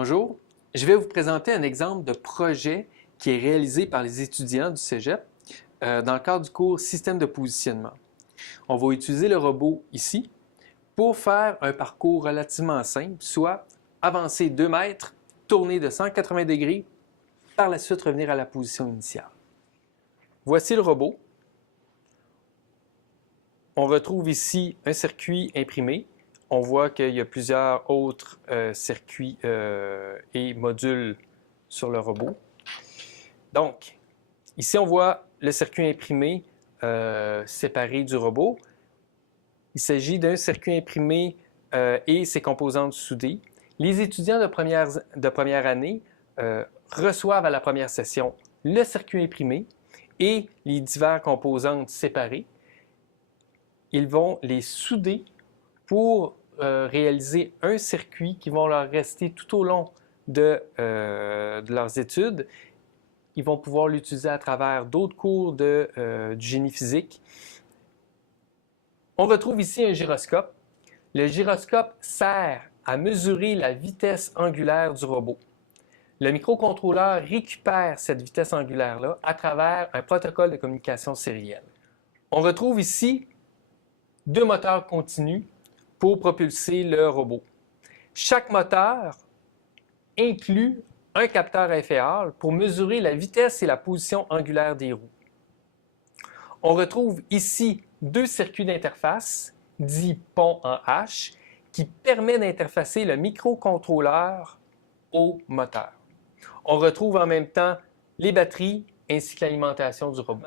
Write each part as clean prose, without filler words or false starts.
Bonjour, je vais vous présenter un exemple de projet qui est réalisé par les étudiants du Cégep dans le cadre du cours Système de positionnement. On va utiliser le robot ici pour faire un parcours relativement simple, soit avancer 2 mètres, tourner de 180 degrés, par la suite revenir à la position initiale. Voici le robot. On retrouve ici un circuit imprimé. On voit qu'il y a plusieurs autres circuits et modules sur le robot. Donc, ici, on voit le circuit imprimé séparé du robot. Il s'agit d'un circuit imprimé et ses composantes soudées. Les étudiants de première année reçoivent à la première session le circuit imprimé et les diverses composantes séparées. Ils vont les souder pour réaliser un circuit qui va leur rester tout au long de leurs études. Ils vont pouvoir l'utiliser à travers d'autres cours du génie physique. On retrouve ici un gyroscope. Le gyroscope sert à mesurer la vitesse angulaire du robot. Le microcontrôleur récupère cette vitesse angulaire-là à travers un protocole de communication sérielle. On retrouve ici 2 moteurs continus pour propulser le robot. Chaque moteur inclut un capteur FAR pour mesurer la vitesse et la position angulaire des roues. On retrouve ici 2 circuits d'interface, dits ponts en H, qui permettent d'interfacer le microcontrôleur au moteur. On retrouve en même temps les batteries ainsi que l'alimentation du robot.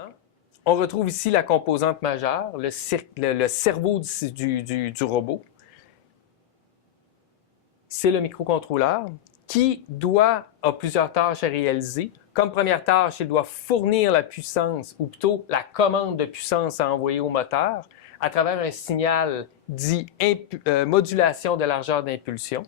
On retrouve ici la composante majeure, le cerveau du robot. C'est le microcontrôleur qui a plusieurs tâches à réaliser. Comme première tâche, il doit fournir la puissance, ou plutôt la commande de puissance à envoyer au moteur à travers un signal dit modulation de largeur d'impulsion.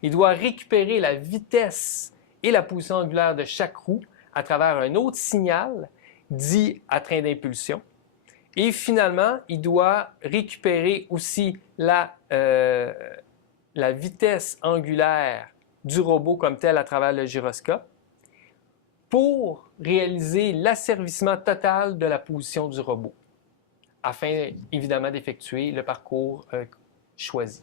Il doit récupérer la vitesse et la position angulaire de chaque roue à travers un autre signal dit à train d'impulsion. Et finalement, il doit récupérer aussi la vitesse angulaire du robot comme tel à travers le gyroscope pour réaliser l'asservissement total de la position du robot, afin évidemment d'effectuer le parcours choisi.